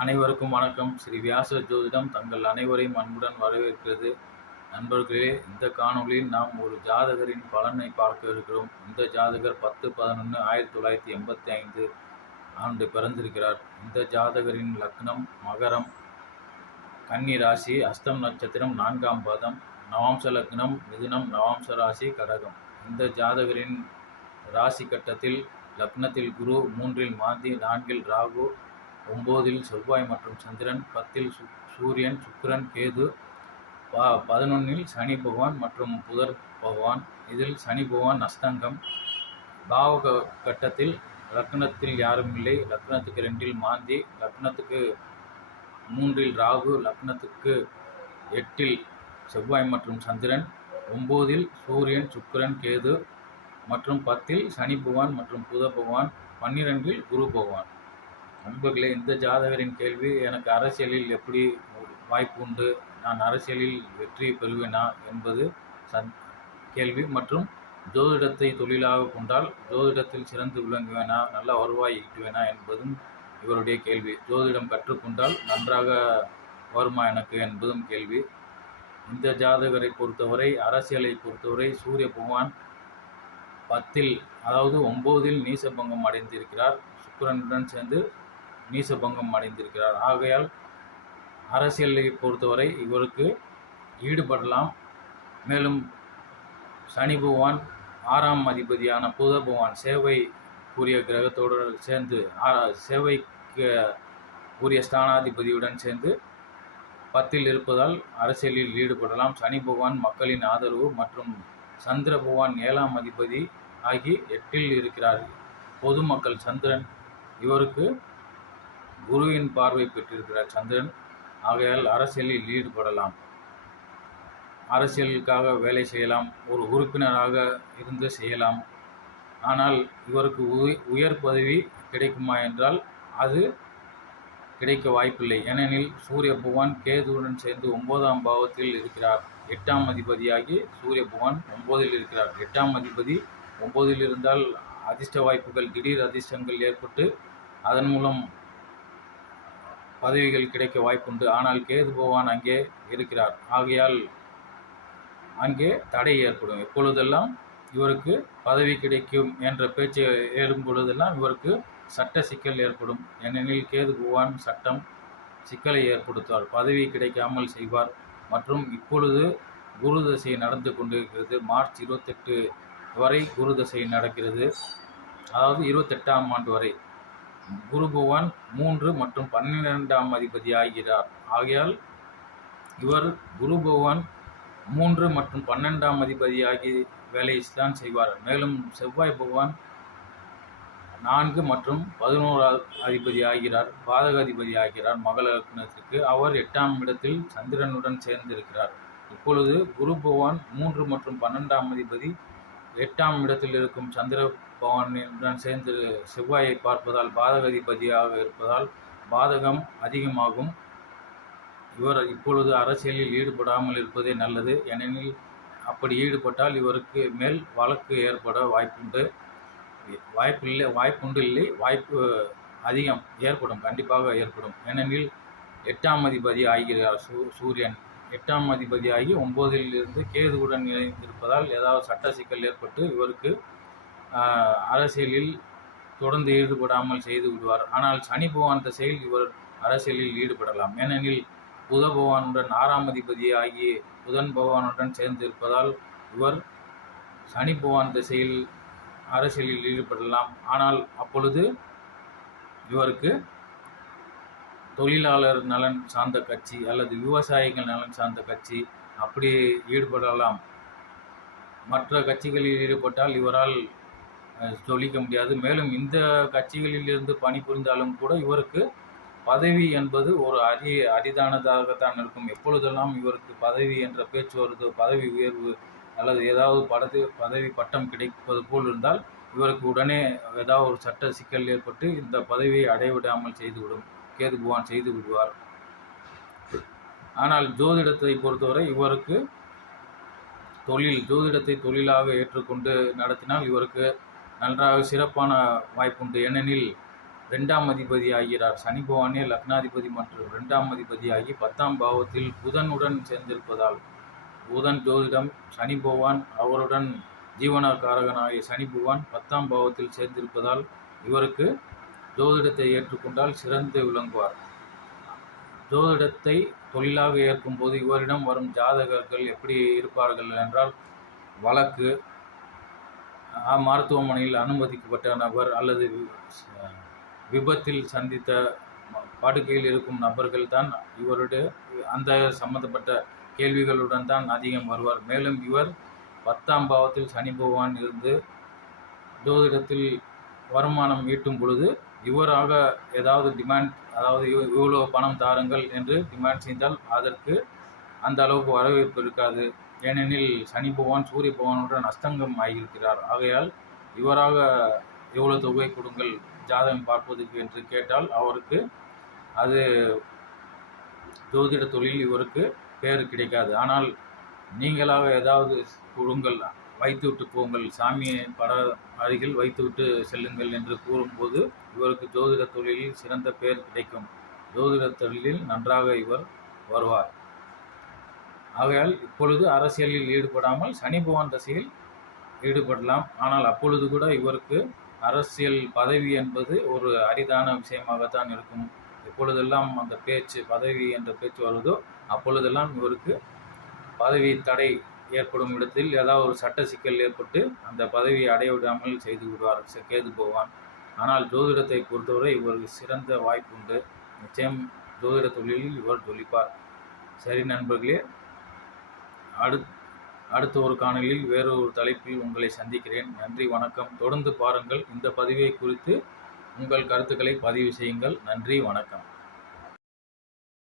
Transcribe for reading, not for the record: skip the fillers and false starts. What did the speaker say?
அனைவருக்கும் வணக்கம். ஸ்ரீ வியாச ஜோதிடம் தங்கள் அனைவரையும் அன்புடன் வரவேற்கிறது. நண்பர்களே, இந்த காணொளியில் நாம் ஒரு ஜாதகரின் பலனை பார்க்க இருக்கிறோம். இந்த ஜாதகர் 10/11/1985 ஆண்டு பிறந்திருக்கிறார். இந்த ஜாதகரின் லக்னம் மகரம், கன்னி ராசி, அஸ்தம் நட்சத்திரம், 4ஆம் பாதம், நவாம்ச லக்னம் மிதுனம், நவாம்ச ராசி கடகம். இந்த ஜாதகரின் ராசி கட்டத்தில் லக்னத்தில் குரு, 3இல் மாந்தி, 4இல் ராகு, 9இல் செவ்வாய் மற்றும் சந்திரன், 10இல் சூரியன், சுக்கிரன், கேது, 11இல் சனி பகவான் மற்றும் புதர் பகவான். இதில் சனி பகவான் அஸ்தங்கம். பாவ கட்டத்தில் லக்னத்தில் யாரும் இல்லை. லக்னத்துக்கு 2இல் மாந்தி, லக்னத்துக்கு 3இல் ராகு, லக்னத்துக்கு 8இல் செவ்வாய் மற்றும் சந்திரன், 9இல் சூரியன், சுக்கிரன், கேது மற்றும் 10இல் சனி பகவான் மற்றும் புத பகவான், 12இல் குரு பகவான். நண்பர்களே, இந்த ஜாதகரின் கேள்வி, எனக்கு அரசியலில் எப்படி வாய்ப்பு உண்டு, நான் அரசியலில் வெற்றி பெறுவேனா என்பது கேள்வி. மற்றும் ஜோதிடத்தை தொழிலாக கொண்டால் ஜோதிடத்தில் சிறந்து விளங்குவேனா, நல்ல வருவாய் ஈட்டுவேனா என்பதும் இவருடைய கேள்வி. ஜோதிடம் கற்றுக்கொண்டால் நன்றாக வருமா எனக்கு என்பதும் கேள்வி. இந்த ஜாதகரை பொறுத்தவரை, அரசியலை பொறுத்தவரை, சூரிய பகவான் 10இல் அதாவது 9இல் நீசபங்கம் அடைந்திருக்கிறார். சுக்கிரனுடன் சேர்ந்து நீசபங்கம் அடைந்திருக்கிறார். ஆகையால் அரசியலை பொறுத்தவரை இவருக்கு ஈடுபடலாம். மேலும் சனி பகவான் 6ஆம் அதிபதியான புத பகவான் சேவைக்குரிய கிரகத்தோடு சேர்ந்து சேவைக்கு உரிய ஸ்தானாதிபதியுடன் சேர்ந்து 10இல் இருப்பதால் அரசியலில் ஈடுபடலாம். சனி பகவான் மக்களின் ஆதரவு மற்றும் சந்திர பகவான் 7ஆம் அதிபதி ஆகி 8இல் இருக்கிறார். பொதுமக்கள் சந்திரன் இவருக்கு குருவின் பார்வை பெற்றிருக்கிறார் சந்திரன். ஆகையால் அரசியலில் ஈடுபடலாம். அரசியலுக்காக வேலை செய்யலாம், ஒரு உறுப்பினராக இருந்து செய்யலாம். ஆனால் இவருக்கு உயர் பதவி கிடைக்குமா என்றால் அது கிடைக்க வாய்ப்பில்லை. ஏனெனில் சூரிய பகவான் கேதுவுடன் சேர்ந்து 9ஆம் பாவத்தில் இருக்கிறார். 8ஆம் அதிபதியாகி சூரிய பகவான் 9இல் இருக்கிறார். 8ஆம் அதிபதி 9இல் இருந்தால் அதிர்ஷ்ட வாய்ப்புகள், திடீர் அதிர்ஷ்டங்கள் ஏற்பட்டு அதன் மூலம் பதவிகள் கிடைக்க வாய்ப்புண்டு. ஆனால் கேது பகவான் அங்கே இருக்கிறார். ஆகையால் அங்கே தடை ஏற்படும். எப்பொழுதெல்லாம் இவருக்கு பதவி கிடைக்கும் என்ற பேச்சு ஏறும் பொழுதெல்லாம் இவருக்கு சட்ட சிக்கல் ஏற்படும். ஏனெனில் கேது பகவான் சட்டம் சிக்கலை ஏற்படுத்துவார், பதவி கிடைக்காமல் செய்வார். மற்றும் இப்பொழுது குரு தசை நடந்து கொண்டிருக்கிறது. மார்ச் 28 வரை குரு தசை நடக்கிறது. அதாவது 28ஆம் ஆண்டு வரை குரு பகவான் 3 மற்றும் 12ஆம் அதிபதி ஆகிறார். ஆகையால் இவர் குரு பகவான் 3 மற்றும் 12ஆம் அதிபதி ஆகி வேலையை தான் செய்வார். மேலும் செவ்வாய் பகவான் 4 மற்றும் 11ஆம் அதிபதி ஆகிறார், பாதக அதிபதி ஆகிறார் மகர லக்னத்திற்கு. அவர் 8ஆம் இடத்தில் சந்திரனுடன் சேர்ந்திருக்கிறார். இப்பொழுது குரு பகவான் 3 மற்றும் 12ஆம் அதிபதி 8ஆம் இடத்தில் இருக்கும் சந்திர பகவானுடன் சேர்ந்து செவ்வாயை பார்ப்பதால் பாதக அதிபதியாக இருப்பதால் பாதகம் அதிகமாகும். இவர் இப்பொழுது அரசியலில் ஈடுபடாமல் இருப்பதே நல்லது. ஏனெனில் அப்படி ஈடுபட்டால் இவருக்கு மேல் வழக்கு ஏற்பட வாய்ப்புண்டு. வாய்ப்பு அதிகம் ஏற்படும், கண்டிப்பாக ஏற்படும். ஏனெனில் 8ஆம் அதிபதி ஆகிறார் சூரியன். 8ஆம் அதிபதி ஆகி 9இல் இருந்து கேதுவுடன் இணைந்திருப்பதால் ஏதாவது சட்ட சிக்கல் ஏற்பட்டு இவருக்கு அரசியலில் தொடர்ந்து ஈடுபடாமல் செய்து விடுவார். ஆனால் சனி பகவான் திசையில் இவர் அரசியலில் ஈடுபடலாம். ஏனெனில் புத பகவானுடன் 6ஆம் அதிபதி ஆகி புதன் பகவானுடன் சேர்ந்து இருப்பதால் இவர் சனி பகவான் திசையில் அரசியலில் ஈடுபடலாம். ஆனால் அப்பொழுது இவருக்கு தொழிலாளர் நலன் சார்ந்த கட்சி அல்லது விவசாயிகள் நலன் சார்ந்த கட்சி அப்படி ஈடுபடலாம். மற்ற கட்சிகளில் ஈடுபட்டால் இவரால் சொல்லிக்க முடியாது. மேலும் இந்த கட்சிகளில் இருந்து பணிபுரிந்தாலும் கூட இவருக்கு பதவி என்பது ஒரு அரிதானதாகத்தான் இருக்கும். எப்பொழுதெல்லாம் இவருக்கு பதவி என்ற பேச்சு வருது, பதவி உயர்வு அல்லது ஏதாவது பதவி பட்டம் கிடைப்பது போல் இருந்தால் இவருக்கு உடனே ஏதாவது ஒரு சட்ட சிக்கல் ஏற்பட்டு இந்த பதவியை அடைவிடாமல் செய்துவிடும், கேது பகவான் செய்து விடுவார். ஆனால் ஜோதிடத்தை பொறுத்தவரை இவருக்கு ஜோதிடத்தை தொழிலாக ஏற்றுக்கொண்டு நடத்தினால் இவருக்கு நன்றாக சிறப்பான வாய்ப்புண்டு. ஏனெனில் 2ஆம் அதிபதி ஆகிறார். சனி பகவானே லக்னாதிபதி மற்றும் 2ஆம் அதிபதியாகி 10ஆம் பாவத்தில் புதனுடன் சேர்ந்திருப்பதால், புதன் ஜோதிடம், சனி பகவான் அவருடன் ஜீவனக்காரகனாகிய சனி பகவான் 10ஆம் பாவத்தில் சேர்ந்திருப்பதால் இவருக்கு ஜோதிடத்தை ஏற்றுக்கொண்டால் சிறந்து விளங்குவார். ஜோதிடத்தை தொழிலாக ஏற்கும்போது இவரிடம் வரும் ஜாதகர்கள் எப்படி இருப்பார்கள் என்றால், வழக்கு, மருத்துவமனையில் அனுமதிக்கப்பட்ட நபர் அல்லது விபத்தில் சந்தித்த படுக்கையில் இருக்கும் நபர்கள் தான் இவருடைய அந்த சம்பந்தப்பட்ட கேள்விகளுடன் தான் அதிகம் வருவார். மேலும் இவர் 10ஆம் பாவத்தில் சனி பகவான் இருந்து ஜோதிடத்தில் வருமானம் ஈட்டும் பொழுது இவராக ஏதாவது டிமாண்ட், அதாவது இவ்வளோ பணம் தாருங்கள் என்று டிமாண்ட் செய்தால் அதற்கு அந்த அளவுக்கு வரவேற்பு இருக்காது. ஏனெனில் சனி பகவான் சூரிய பகவானுடன் அஸ்தங்கம் ஆகியிருக்கிறார். ஆகையால் இவராக எவ்வளோ தொகை கொடுங்கள் ஜாதகம் பார்ப்பதற்கு என்று கேட்டால் அவருக்கு அது ஜோதிட தொழில் இவருக்கு பேர் கிடைக்காது. ஆனால் நீங்களாக ஏதாவது கொடுங்கள், வைத்துவிட்டு போங்கள், சாமியை பட அருகில் வைத்துவிட்டு செல்லுங்கள் என்று கூறும்போது இவருக்கு ஜோதிட தொழிலில் சிறந்த பேர் கிடைக்கும். ஜோதிட தொழிலில் நன்றாக இவர் வருவார். ஆகையால் இப்பொழுது அரசியலில் ஈடுபடாமல் சனி பகவான் தசையில் ஈடுபடலாம். ஆனால் அப்பொழுது கூட இவருக்கு அரசியல் பதவி என்பது ஒரு அரிதான விஷயமாகத்தான் இருக்கும். எப்பொழுதெல்லாம் அந்த பேச்சு, பதவி என்ற பேச்சு வருதோ அப்பொழுதெல்லாம் இவருக்கு பதவி தடை ஏற்படும் இடத்தில் ஏதாவது ஒரு சட்ட சிக்கல் ஏற்பட்டு அந்த பதவியை அடைய விடாமல் செய்து விடுவார் கேது பகவான். ஆனால் ஜோதிடத்தை பொறுத்தவரை இவருக்கு சிறந்த வாய்ப்பு உண்டு. நிச்சயம் ஜோதிட தொழிலில் இவர் ஜொலிப்பார். சரி நண்பர்களே, அடுத்த ஒரு காணொளியில் வேறொரு தலைப்பில் உங்களை சந்திக்கிறேன். நன்றி, வணக்கம். தொடர்ந்து பாருங்கள். இந்த பதிவை குறித்து உங்கள் கருத்துக்களை பதிவு செய்யுங்கள். நன்றி, வணக்கம்.